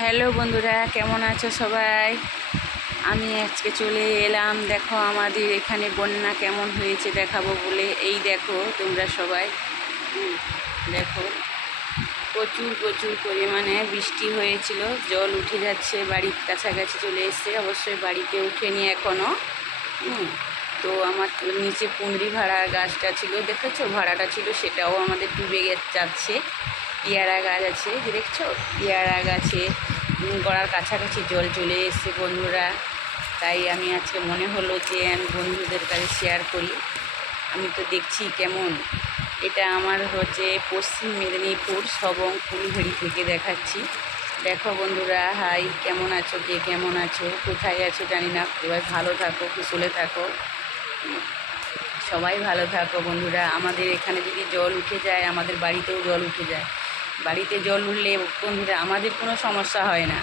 Hello বন্ধুরা, কেমন আছো সবাই? আমি আজকে চলে এলাম, দেখো আমাদের এখানে বন্যা কেমন হয়েছে দেখাবো বলে। এই দেখো তোমরা সবাই। দেখো। প্রচুর প্রচুর পরিমাণে বৃষ্টি হয়েছিল, জল উঠে যাচ্ছে, বাড়ির কাছাকাছি চলে এসছে, অবশ্যই বাড়িতে উঠেনি এখনও তো আমার নিচে পুঁড়ি ভাড়া গাছটা ছিল, দেখেছ? ভাড়াটা ছিল, সেটাও আমাদের ডুবে যাচ্ছে। পেয়ারা গাছ আছে দেখছ? পেয়ারা গাছে গড়ার কাছাকাছি জল চলে এসছে বন্ধুরা। তাই আমি আজকে মনে হলো যে আমি বন্ধুদের কাছে শেয়ার করি। আমি তো দেখছি কেমন। এটা আমার হচ্ছে পশ্চিম মেদিনীপুর, সবং ফুলভেড়ি থেকে দেখাচ্ছি। দেখো বন্ধুরা, হাই, কেমন আছো কে কেমন আছো? কোথায় আছো জানি না। এবার ভালো থাকো, কুশলে থাকো। সবাই ভালো থাকো বন্ধুরা। আমাদের এখানে যদি জল উঠে যায়, আমাদের বাড়িতেও জল উঠে যায়। বাড়িতে জল উঠলে বন্ধুরা আমাদের কোনো সমস্যা হয় না।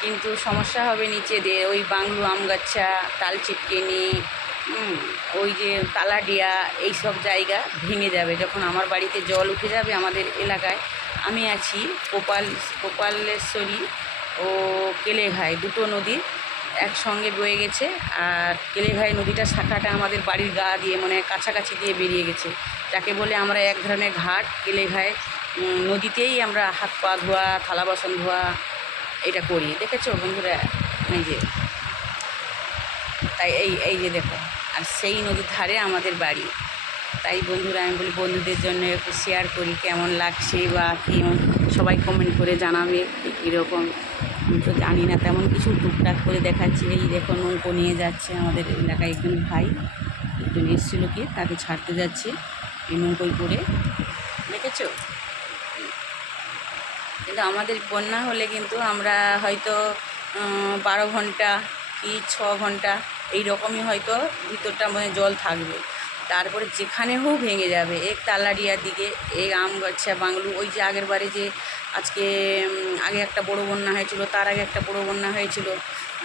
কিন্তু সমস্যা হবে নিচে দিয়ে ওই বাংলো আমগাছা তাল চিটকেনি ওই যে তালাডিয়া এই সব জায়গা ভেঙে যাবে। যখন আমার বাড়িতে জল উঠে যাবে আমাদের এলাকায় আমি আছি কোপাল গোপালেশ্বরী ও কেলেঘাই দুটো নদী একসঙ্গে বয়ে গেছে। আর কেলেঘাই নদীটা শাখাটা আমাদের বাড়ির গা দিয়ে মানে কাছাকাছি দিয়ে বেরিয়ে গেছে। যাকে বলে আমরা এক ধরনের ঘাট কেলেঘাই উম, নদীতেই আমরা হাত পা ধোয়া, থালা বাসন ধোয়া এটা করি। দেখেছ বন্ধুরা? এই যে। তাই এই এই যে দেখো। আর সেই নদীর ধারে আমাদের বাড়ি। তাই বন্ধুরা, আমি বলি বন্ধুদের জন্য একটু শেয়ার করি কেমন লাগছে বা কি সবাই কমেন্ট করে জানাবে কীরকম। আমি তো জানি না, তেমন কিছু টুকটাক করে দেখাচ্ছি। এই দেখো নৌকো নিয়ে যাচ্ছে আমাদের এলাকায় একজন ভাই। একজন এসেছিল কি তাকে ছাড়তে যাচ্ছে এই নৌকোয় করে। দেখেছ? কিন্তু আমাদের বন্যা হলে কিন্তু আমরা হয়তো বারো ঘণ্টা কি ছ ঘণ্টা এই রকমই হয়তো ভিতরটা মানে জল থাকবে। তারপরে যেখানে হোক ভেঙে যাবে এক তালাডিয়ার দিকে, এই আমগাছা, বাংলু, ওই যে আগের বারে যে আজকে আগে একটা বড় বন্যা হয়েছিল, তার আগে একটা বড় বন্যা হয়েছিল,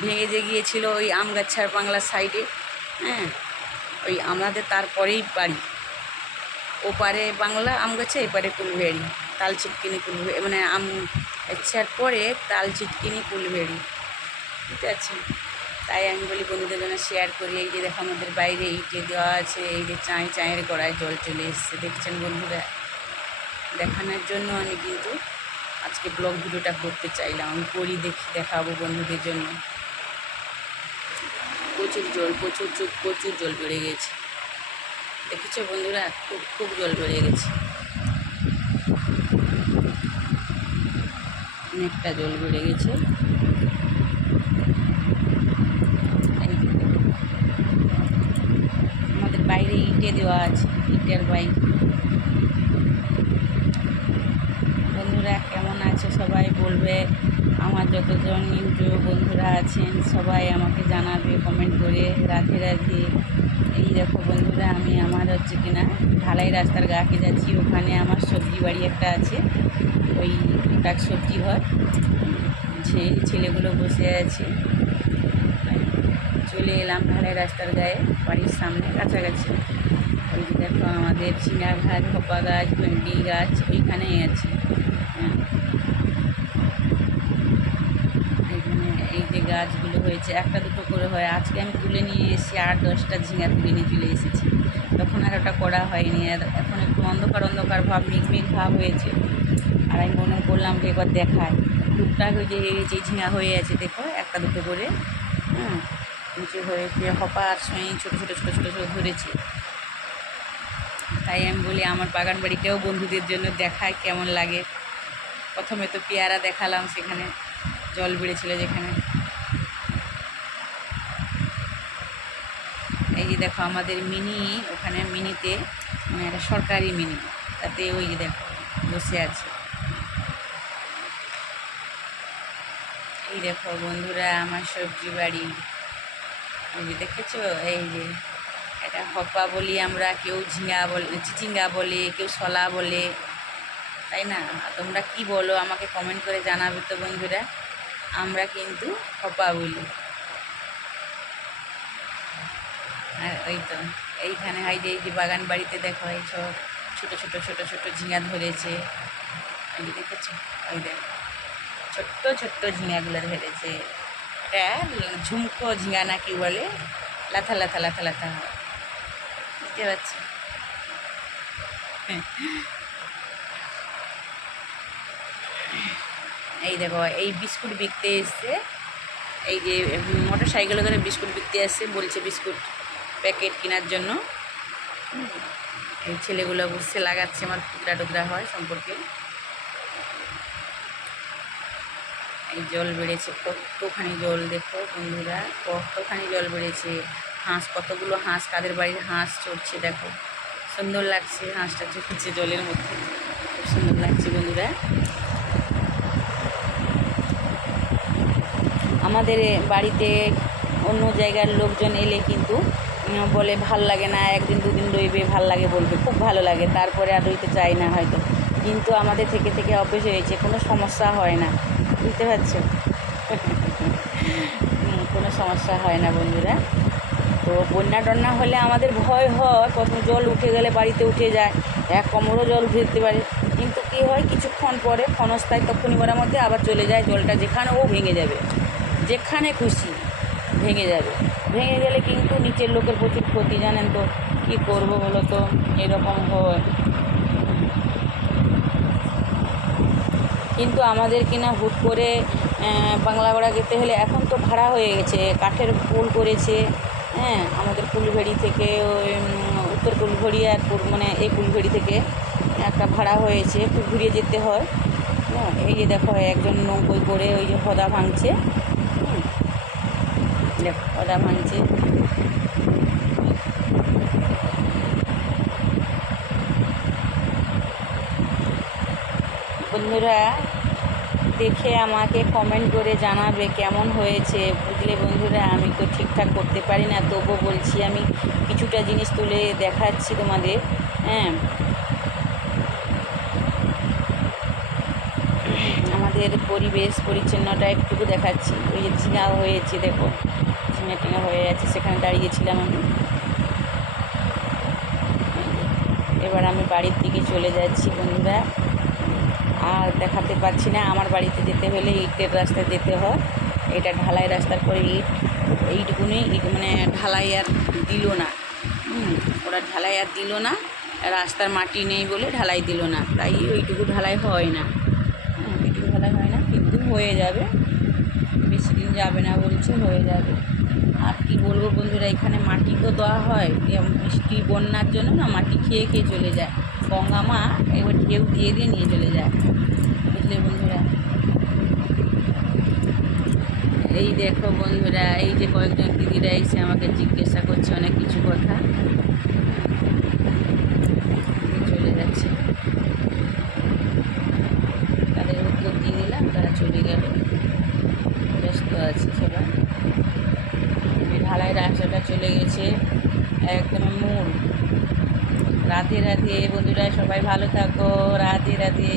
ভেঙে যে গিয়েছিল ওই আমগাছার বাংলার সাইডে হ্যাঁ? ওই আমাদের তারপরেই বাড়ি। ওপারে বাংলা আম গাছে এপারে কুলভেড়ি তাল চিটকিনি কুলভেড়ি মানে আম ইচ্ছার পরে তাল চিটকিনি কুলভেড়ি ঠিক আছে? তাই আমি বলি বন্ধুদের জন্য শেয়ার করি। এই যে দেখো আমাদের বাইরে ইটে দেওয়া আছে, এই যে চাঁয় চাঁয়ের গড়ায় জল চলে এসছে। দেখছেন বন্ধুরা? দেখানোর জন্য আমি কিন্তু আজকে ব্লগ ভিডিওটা করতে চাইলাম। আমি করি দেখি, দেখাবো বন্ধুদের জন্য। প্রচুর জল, প্রচুর চুপ প্রচুর জল বেড়ে গেছে। দেখেছ বন্ধুরা? খুব খুব জল বেড়ে গেছে। অনেকটা জল বেড়ে গেছে। আমাদের বাইরে ইটে দেওয়া আছে, ইটের বাইক বন্ধুরা কেমন আছে সবাই বলবে? আমার যতজন ইউটিউব বন্ধুরা আছেন, সবাই আমাকে জানাবে কমেন্ট করে রাধে রাধে। এই দেখো বন্ধুরা, আমি আমার হচ্ছে কিনা ঢালাই রাস্তার গাকে যাচ্ছি, ওখানে আমার সবজি বাড়ি একটা আছে। ওই টাক সবজি ঘর সেই ছেলেগুলো বসে আছে। চলে এলাম ঢালাই রাস্তার গায়ে, বাড়ির সামনে কাছাকাছি। ওই যে দেখো আমাদের চিনা গাছ হপা গাছ, ভেন্ডি গাছ ওইখানেই আছে। হ্যাঁ। এই যে গাছগুলো হয়েছে, একটা দুটো করে হয়। আজকে আমি তুলে নিয়ে এসেছি আট দশটা ঝিঙা তুলে নিয়ে চলে এসেছি। তখন আর ওটা করা হয়নি। আর এখন একটু অন্ধকার অন্ধকার ভাব মিঘমিঘ ভাব হয়েছে। আর আমি মনে করলাম যে একবার দেখায় টুকটাক ওই যে যে ঝিঙা হয়ে আছে, দেখো, একটা দুটো করে হ্যাঁ? নিচে হয়েছে হপার সঙ্গে ছোটো ছোটো ছোটো ছোটো ছোটো ধরেছে। তাই আমি বলি আমার বাগান বাড়িতেও বন্ধুদের জন্য দেখায় কেমন লাগে। প্রথমে তো পেয়ারা দেখালাম সেখানে, জল বেড়েছিল যেখানে। এই যে দেখো আমাদের মিনি, ওখানে মিনিতে মানে একটা সরকারি মিনি, তাতে ওই যে দেখো বসে আছে। এই দেখো বন্ধুরা, আমার সবজি বাড়ি। যে দেখেছ? এই যে এটা হপা বলি আমরা, কেউ ঝিঙা বলে, চিচিঙ্গা বলে, কেউ শলা বলে, তাই না? তোমরা কি বলো, আমাকে কমেন্ট করে জানাবে তো বন্ধুরা। আমরা কিন্তু হপা বলি। আর ওই তো, এইখানে হয় যে, এই যে বাগান বাড়িতে দেখো, এই সব ছোটো ছোটো ছোটো ছোটো ঝিঙা ধরেছে। দেখেছ? ওই দেখো। ছোট্ট ছোট্ট ঝিঙাগুলো ধরেছে এটা ঝুমকো ঝিঙা না কি বলে লাথা লাথা লাথা লাথা বুঝতে পারছি এই দেখো এই বিস্কুট বিকতে এসছে এই যে মোটর সাইকেলে করে বিস্কুট বিকতে আসছে বলছে বিস্কুট প্যাকেট কেনার জন্য এই ছেলেগুলো বসে লাগাচ্ছে আমার টুকরা টুকরা হয় সম্পর্কে এই জল বেড়েছে, কতখানি জল দেখো বন্ধুরা, কতখানি জল বেড়েছে। হাঁস, কতগুলো হাঁস, কাদের বাড়ির হাঁস চড়ছে দেখো। সুন্দর লাগছে হাঁসটা চড়ছে জলের মধ্যে, খুব সুন্দর লাগছে বন্ধুরা। আমাদের বাড়িতে অন্য জায়গার লোকজন এলে কিন্তু বলে ভালো লাগে না, একদিন দুদিন রইবে, ভালো লাগে বলবে, খুব ভালো লাগে, তারপরে আর রইতে চাই না হয়তো। কিন্তু আমাদের থেকে থেকে অভ্যেস হয়েছে, কোনো সমস্যা হয় না। বুঝতে পারছ কোনো সমস্যা হয় না বন্ধুরা। তো বন্যা টন্যা হলে আমাদের ভয় হয়, প্রথম জল উঠে গেলে বাড়িতে উঠে যায়, এক কোমরও জল উঠে যেতে পারে। কিন্তু কী হয়, কিছুক্ষণ পরে ক্ষণস্থায় তখনই ওরার মধ্যে আবার চলে যায় জলটা যেখানে ও ভেঙে যাবে। যেখানে খুশি ভেঙে যাবে। ভেঙে গেলে কিন্তু নিচের লোকের প্রচুর ক্ষতি, জানেন তো? কী করব বলো তো? এরকম হয়। কিন্তু আমাদের কিনা হুট করে আহ, বাংলা গড়া যেতে হলে এখন তো ভাড়া হয়ে গেছে। কাঠের পুল করেছে হ্যাঁ আমাদের কুলভেড়ি থেকে ওই উত্তর কুলঘড়ি আর মানে এই কুলঘড়ি থেকে একটা ভাড়া হয়েছে ঘুরিয়ে যেতে হয়। হ্যাঁ এই যে দেখো একজন নৌকোয় করে ওই যে হদা ভাঙছে। দেখো হদা ভাঙছে। বন্ধুরা, দেখে আমাকে কমেন্ট করে জানাবে কেমন হয়েছে। বুঝলে বন্ধুরা, আমি তো ঠিকঠাক করতে পারি না, তবুও বলছি আমি কিছুটা জিনিস তুলে দেখাচ্ছি তোমাদের হ্যাঁ। আমাদের পরিবেশ পরিচ্ছন্নটা একটুকু দেখাচ্ছি। ওই যে ঝিঙা হয়েছে, দেখো, ঝিঙা টিঙা হয়ে আছে সেখানে দাঁড়িয়েছিলাম আমি। এবার আমি বাড়ির দিকে চলে যাচ্ছি বন্ধুরা। আর দেখাতে পাচ্ছি না। আমার বাড়িতে যেতে হলে ইটের রাস্তায় যেতে হয়। এটা ঢালাই রাস্তার পরে ইট এইটুকুনি ইট মানে ঢালাই আর দিল না। ওরা ঢালাই আর দিল না। রাস্তার মাটি নেই বলে ঢালাই দিল না। তাই ওইটুকু ঢালাই হয় না। ওইটুকু ঢালাই হয় না। কিন্তু হয়ে যাবে। বেশি দিন যাবে না বলছে, হয়ে যাবে। আর কি বলব বন্ধুরা, এখানে মাটি তো দেওয়া হয়। বৃষ্টি, বন্যার জন্য না মাটি খেয়ে খেয়ে চলে যায়। গঙ্গা মা এবার ঢেউ দিয়ে দিয়ে নিয়ে চলে যায়। বুঝলে বন্ধুরা? এই দেখো বন্ধুরা, এই যে কয়েকজন দিদিরা এসে আমাকে জিজ্ঞাসা করছে অনেক কিছু কথা। চলে যাচ্ছে। তাদের উত্তর দিয়ে দিলাম, তারা চলে গেল। ব্যস্ত আছে সবাই। ঢালাই রাস্তাটা চলে গেছে, একদম মূল রাধে রাধে বন্ধুরা সবাই ভালো থাকো রাধে রাধে।